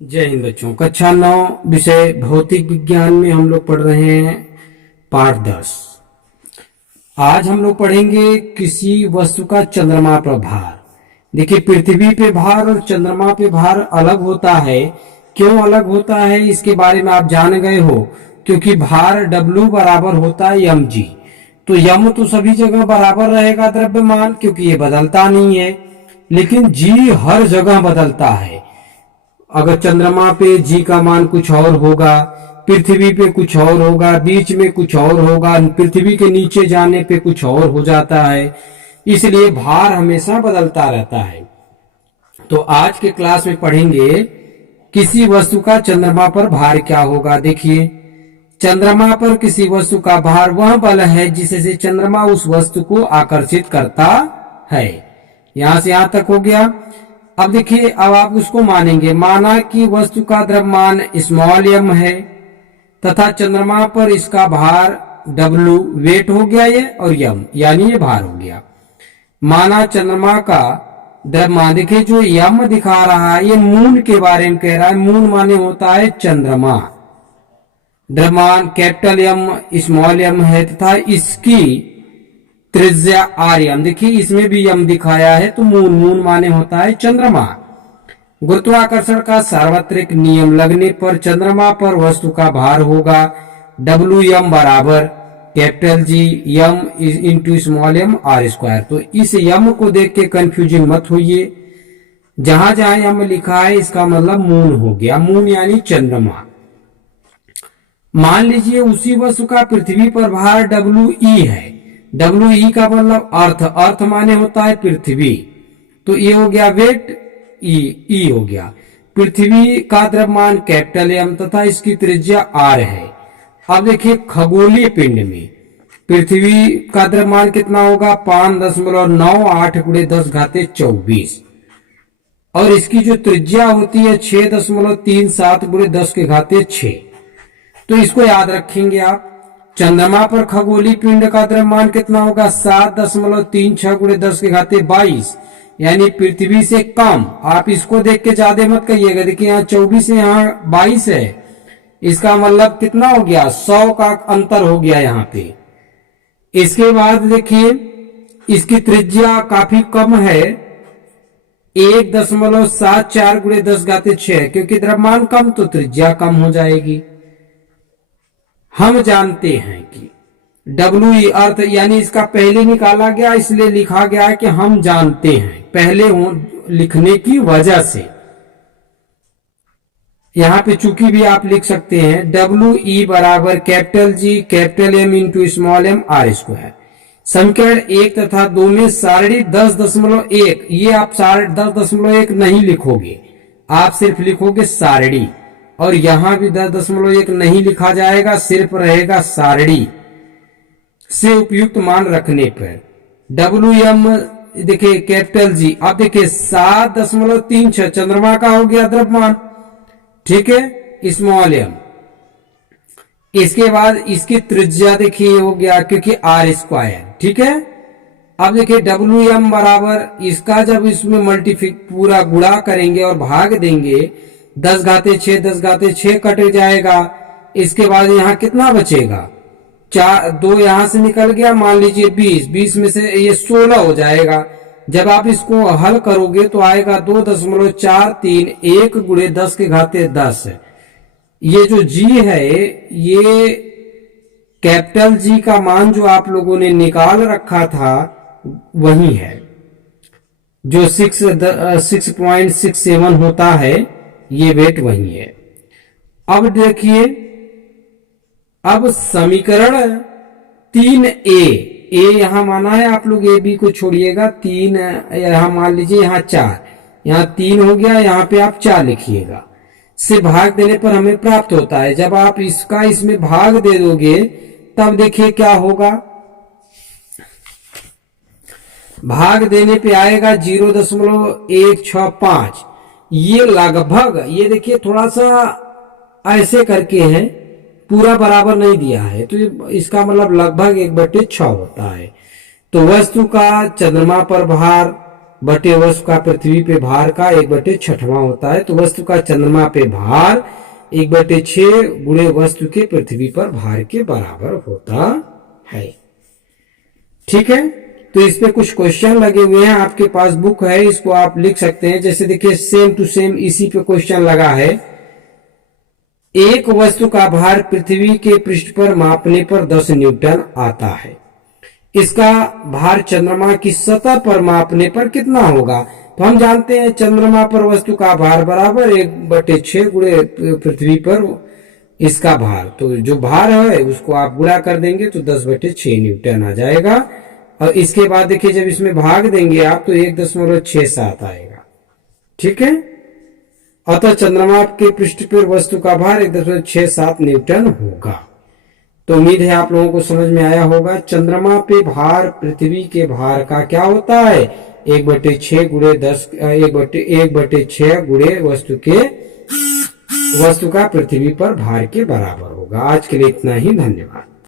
जय हिंद बच्चों। कक्षा 9 विषय भौतिक विज्ञान में हम लोग पढ़ रहे हैं पाठ 10। आज हम लोग पढ़ेंगे किसी वस्तु का चंद्रमा पर भार। देखिए, पृथ्वी पे भार और चंद्रमा पे भार अलग होता है। क्यों अलग होता है इसके बारे में आप जान गए हो, क्योंकि भार W बराबर होता है mg। तो यम तो सभी जगह बराबर रहेगा द्रव्यमान, क्योंकि ये बदलता नहीं है, लेकिन जी हर जगह बदलता है। अगर चंद्रमा पे जी का मान कुछ और होगा, पृथ्वी पे कुछ और होगा, बीच में कुछ और होगा, पृथ्वी के नीचे जाने पे कुछ और हो जाता है। इसलिए भार हमेशा बदलता रहता है। तो आज के क्लास में पढ़ेंगे किसी वस्तु का चंद्रमा पर भार क्या होगा। देखिए, चंद्रमा पर किसी वस्तु का भार वह बल है जिससे चंद्रमा उस वस्तु को आकर्षित करता है। यहां से यहां तक हो गया। अब देखिए, अब आप उसको मानेंगे। माना कि वस्तु का द्रव्यमान स्मॉल m है तथा चंद्रमा पर इसका भार W वेट हो गया ये, और m यानी ये भार हो गया। माना चंद्रमा का द्रव्यमान, देखिए जो m दिखा रहा है ये मून के बारे में कह रहा है। मून माने होता है चंद्रमा। द्रव्यमान कैपिटल M स्मॉल m है तथा इसकी त्रिज्या आर्यम। देखिए इसमें भी यम दिखाया है, तो मून मून माने होता है चंद्रमा। गुरुत्वाकर्षण का सार्वत्रिक नियम लगने पर चंद्रमा पर वस्तु का भार होगा WM बराबर capital G M into small m R square. तो इस यम को देख के कंफ्यूजिंग मत होइए। जहां जहां यम लिखा है इसका मतलब मून हो गया। मून यानी चंद्रमा। मान लीजिए उसी वस्तु का पृथ्वी पर भार WE है। WE का मतलब अर्थ, अर्थ माने होता है पृथ्वी। तो ये हो गया वेट, E हो गया। पृथ्वी का द्रव्यमान कैपिटल M तथा इसकी त्रिज्या R है। अब देखिए, खगोलीय पिंड में पृथ्वी का द्रव्यमान कितना होगा 5.98 गुणे 10 घाते 24, और इसकी जो त्रिज्या होती है 6.37 गुणे 10 के घाते 6। तो इसको याद रखेंगे आप। चंद्रमा पर खगोलीय पिंड का द्रव्यमान कितना होगा 7.36 गुणे 10 के घाते 22, यानी पृथ्वी से कम। आप इसको देख के ज्यादा मत कहिएगा। देखिए यहाँ 24 है, यहाँ 22 है। इसका मतलब कितना हो गया 100 का अंतर हो गया यहाँ पे। इसके बाद देखिए इसकी त्रिज्या काफी कम है 1.74 गुणे 10 घाते 6, क्योंकि द्रव्यमान कम तो त्रिज्या कम हो जाएगी। हम जानते हैं कि WE अर्थ यानी इसका पहले निकाला गया, इसलिए लिखा गया है कि हम जानते हैं, पहले लिखने की वजह से। यहां पे चूंकि भी आप लिख सकते हैं WE बराबर capital G capital M into small m R square. समीकरण 1 तथा 2 में सारणी 10.1, ये आप 10.1 नहीं लिखोगे, आप सिर्फ लिखोगे सारणी। और यहां भी 10.1 नहीं लिखा जाएगा, सिर्फ रहेगा सारणी से उपयुक्त मान रखने पर। WM देखिए कैपिटल G। अब देखिए 7.36 चंद्रमा का हो गया द्रव्यमान, ठीक है, स्मॉल m। इसके बाद इसकी त्रिज्या देखिए हो गया, क्योंकि R स्क्वायर, ठीक है। अब देखिए WM बराबर इसका जब इसमें पूरा गुणा करेंगे और भाग देंगे 10 घाते 6, 10 घाते 6 कट जाएगा। इसके बाद यहाँ कितना बचेगा 2 यहां से निकल गया, मान लीजिए 20 में से ये 16 हो जाएगा। जब आप इसको हल करोगे तो आएगा 2.431 गुणे 10 के घाते 10। ये जो G है ये कैपिटल G का मान जो आप लोगों ने निकाल रखा था वही है, जो 6.67 होता है, ये वेट वही है। अब देखिए, अब समीकरण 3A, ए यहां माना है आप लोग, ए बी को छोड़िएगा, 3 यहां मान लीजिए, यहां 4, यहां 3 हो गया, यहां पे आप 4 लिखिएगा। से भाग देने पर हमें प्राप्त होता है। जब आप इसका इसमें भाग दे दोगे तब देखिए क्या होगा। भाग देने पे आएगा 0.165। ये लगभग, ये देखिए थोड़ा सा ऐसे करके है, पूरा बराबर नहीं दिया है, तो इसका मतलब लगभग 1/6 होता है। तो वस्तु का चंद्रमा पर भार बटे वस्तु का पृथ्वी पे भार का 1/6वां होता है। तो वस्तु का चंद्रमा पे भार 1/6 गुणे वस्तु के पृथ्वी पर भार के बराबर होता है। ठीक है, तो इस पे कुछ क्वेश्चन लगे हुए हैं, आपके पास बुक है, इसको आप लिख सकते हैं। जैसे देखिए सेम टू सेम इसी पे क्वेश्चन लगा है। एक वस्तु का भार पृथ्वी के पृष्ठ पर मापने पर 10 न्यूटन आता है। इसका भार चंद्रमा की सतह पर मापने पर कितना होगा? तो हम जानते हैं चंद्रमा पर वस्तु का भार बराबर 1/6 गुणे पृथ्वी पर इसका भार। तो जो भार है उसको आप गुणा कर देंगे तो 10/6 न्यूटन आ जाएगा। और इसके बाद देखिए जब इसमें भाग देंगे आप तो 1.67 आएगा। ठीक है, अतः चंद्रमा के पृष्ठ पर वस्तु का भार 1.67 न्यूटन होगा। तो उम्मीद है आप लोगों को समझ में आया होगा। चंद्रमा पे भार पृथ्वी के भार का क्या होता है? 1/6 गुणे 10 1/6 गुणे वस्तु का पृथ्वी पर भार के बराबर होगा। आज के लिए इतना ही, धन्यवाद।